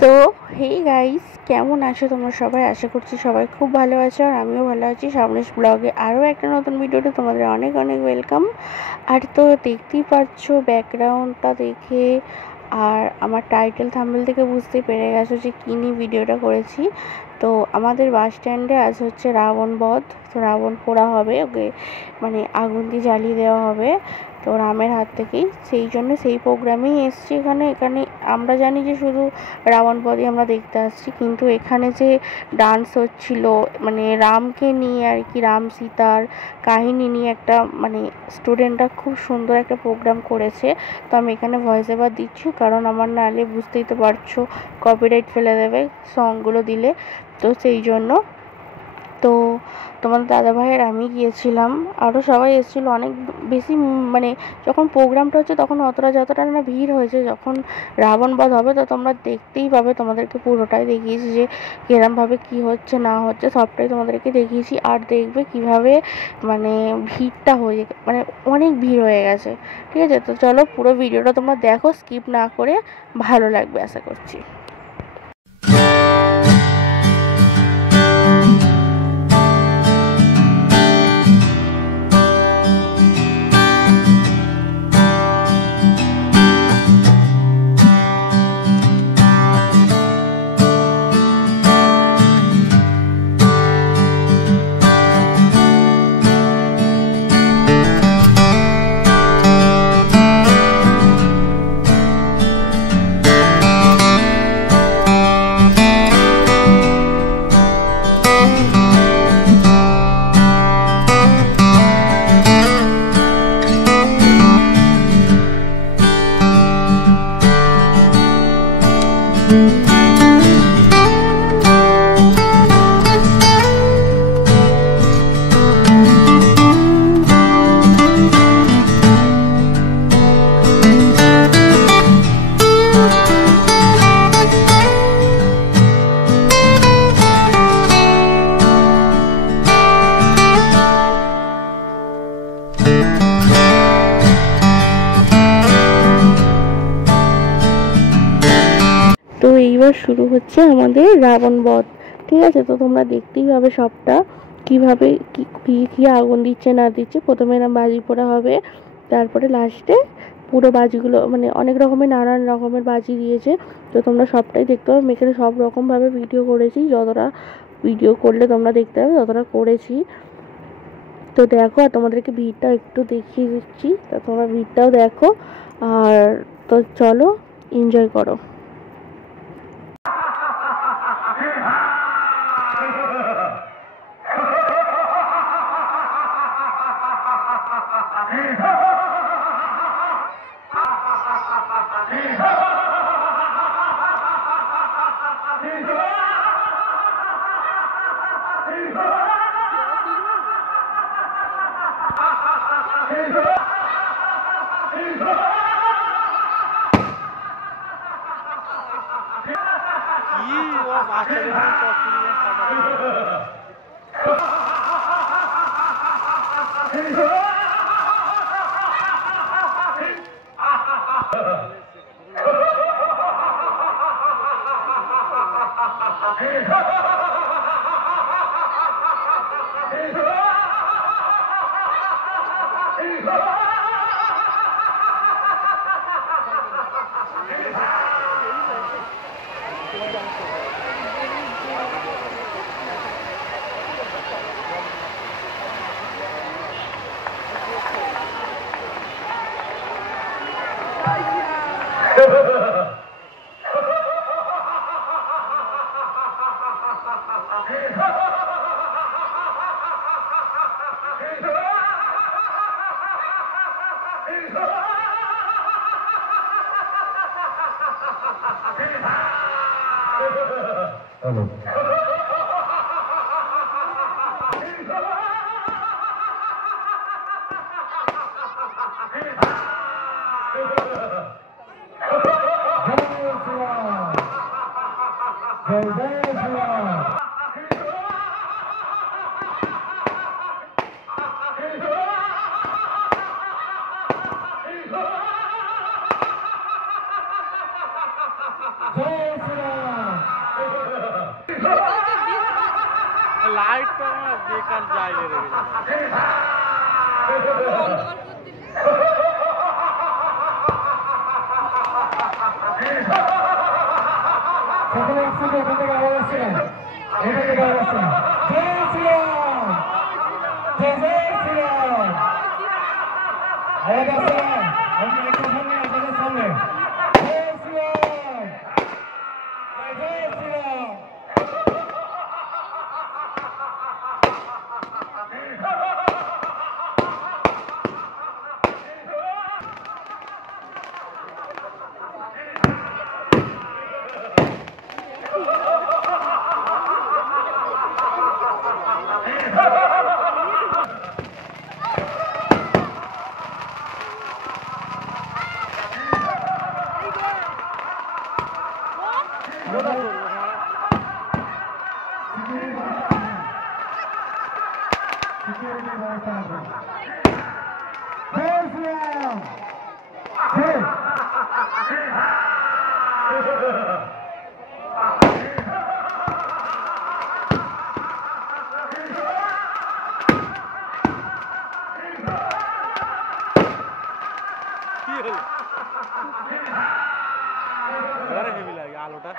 So hey guys, কেমন আছো তোমরা সবাই? আশা করছি সবাই খুব ভালো আছো আর আমিও ভালো আছি। সামনের ব্লগে আরও একটা নতুন ভিডিওতে তোমাদের অনেক অনেক ওয়েলকাম। আর তো দেখতেই পাচ্ছ ব্যাকগ্রাউন্ডটা দেখে আর আমার টাইটেল থাম্বনেল থেকে বুঝতে পেরে গেছো যে কী নিয়ে ভিডিওটা করেছি। তো আমাদের বাস স্ট্যান্ডে আজ হচ্ছে রাবণ বধ। তো রাবণ পোড়া হবে, ওকে মানে আগুন দিয়ে জ্বালিয়ে দেওয়া হবে তো রামের হাত থেকেই। সেই জন্য সেই প্রোগ্রামেই এসছি এখানে আমরা জানি যে শুধু রাবণ বধই আমরা দেখতে আসছি, কিন্তু এখানে যে ডান্স হচ্ছিল মানে রামকে নিয়ে আর কি, রাম সীতার কাহিনী নিয়ে একটা মানে স্টুডেন্টরা খুব সুন্দর একটা প্রোগ্রাম করেছে। তো আমি এখানে ভয়েস ওভার দিচ্ছি, কারণ আমার নাহলে বুঝতেই তো পারছো কপিরাইট ফেলে দেবে সংগুলো দিলে। তো সেই জন্য তো তোমার দাদা ভাইয়ের আমি গিয়েছিলাম, আরও সবাই এসেছিলো অনেক বেশি। মানে যখন প্রোগ্রামটা হচ্ছে তখন যতটা না ভিড় হয়েছে, যখন রাবণ বধ হবে তো তোমরা দেখতেই পাবে। তোমাদেরকে পুরোটাই দেখিয়েছি যে কিরমভাবে কি হচ্ছে না হচ্ছে, সবটাই তোমাদেরকে দেখিয়েছি। আর দেখবে কিভাবে মানে ভিড়টা হয়ে মানে অনেক ভিড় হয়ে গেছে। ঠিক আছে, তো চলো পুরো ভিডিওটা তোমরা দেখো, স্কিপ না করে, ভালো লাগবে আশা করছি। তো এইবার শুরু হচ্ছে আমাদের রাবণ বধ। ঠিক আছে, তো তোমরা দেখতেই পাবে সবটা কিভাবে কি আগুন দিচ্ছে না দিচ্ছে। প্রথমে না বাজি পোড়া হবে, তারপরে লাস্টে পুরো বাজিগুলো মানে অনেক রকমের নানান রকমের বাজি দিয়েছে। তো তোমরা সবটাই দেখতে পাবে। আমি এখানে সব রকমভাবে ভিডিও করেছি, যতটা ভিডিও করলে তোমরা দেখতে পাবে ততটা করেছি। তো দেখো, আর তোমাদেরকে ভিড়টা একটু দেখিয়ে দিচ্ছি, তো তোমরা ভিড়টাও দেখো। আর তো চলো এনজয় করো। जय श्री राम। লাইটটা আমার বেকার জায়গায় রেখে আলোটা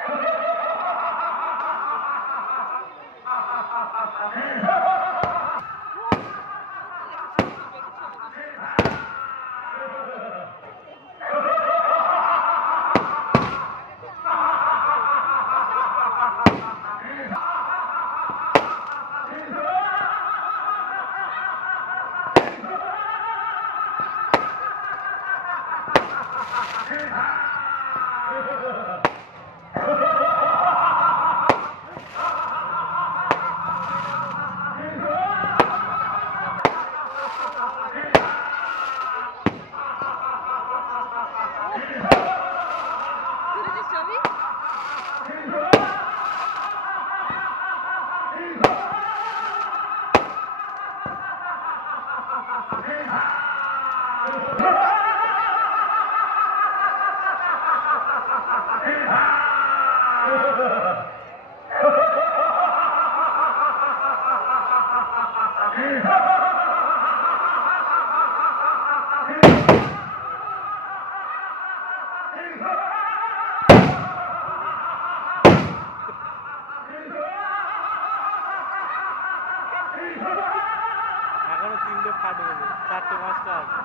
এখনো 3টে ফাটবে, 4টে 5টা আছে।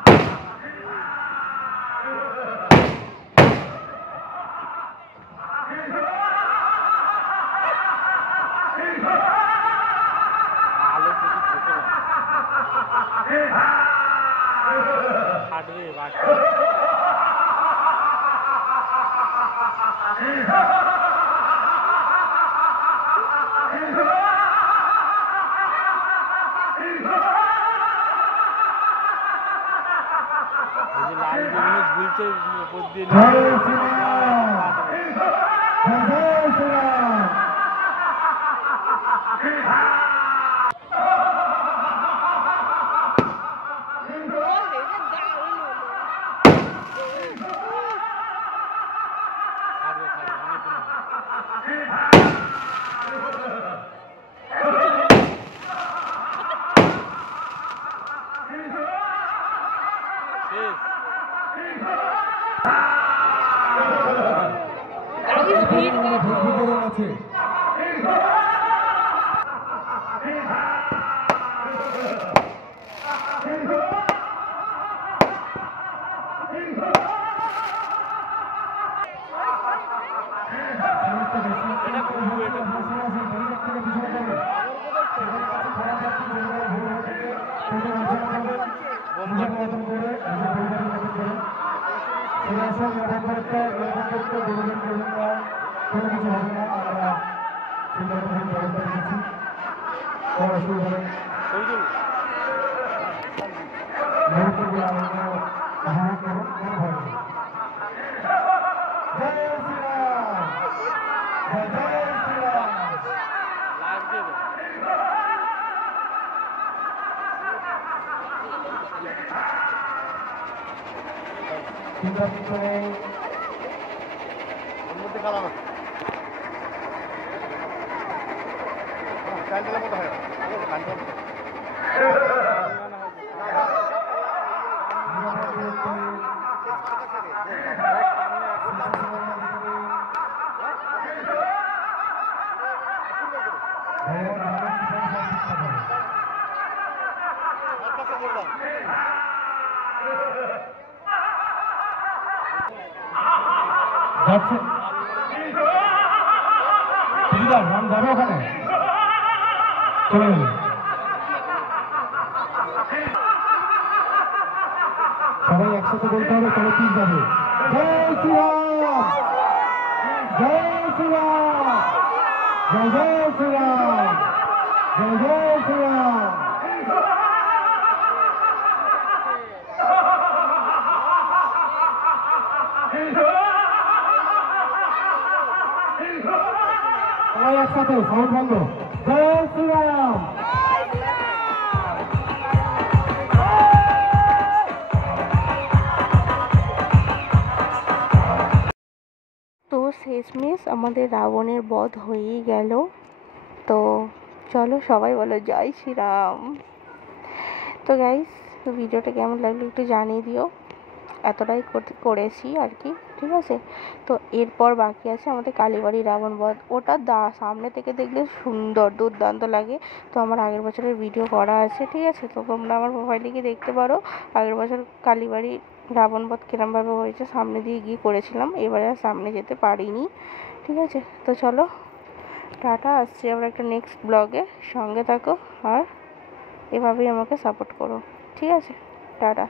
আলো প্রচুর ছোট ফাটবে বাকি লাল যেগুলো ঝুলছে উপর দিয়ে প্যান্ডেলের মতো হয় প্যান্ডেল যাচ্ছে রান যাবে ওখানে চলে গেল সবাই একসাথে বলতে হবে তবে ঠিক যাবে জয় শ্রীরাম জয় শ্রীরাম জয় জয় শ্রীরাম জয় জয় শ্রীরাম সবাই একসাথে সাউন্ড বন্ধ জয় শ্রীরাম তো শেষমেশ আমাদের রাবণের বধ হয়েই গেল। তো চলো সবাই বলো জয় শ্রীরাম। তো গাইস ভিডিওটা কেমন লাগলো একটু জানিয়ে দিও। এতটাই করেছি আর কি, ঠিক আছে। তো এরপর বাকি আছে আমাদের কালীবাড়ি রাবণ বধ। ওটা সামনে থেকে দেখলে সুন্দর দুর্দান্ত লাগে। তো আমার আগের বছরের ভিডিও করা আছে, ঠিক আছে। তো তোমরা আমার প্রোফাইলে গিয়ে দেখতে পারো আগের বছর কালীবাড়ি রাবণ বধ কিরমভাবে হয়েছে, সামনে দিয়ে গিয়ে করেছিলাম। এবারে আর সামনে যেতে পারিনি, ঠিক আছে। তো চলো টাটা, আসছি আমরা একটা নেক্সট ব্লগে, সঙ্গে থাকো আর এভাবেই আমাকে সাপোর্ট করো, ঠিক আছে। টাটা।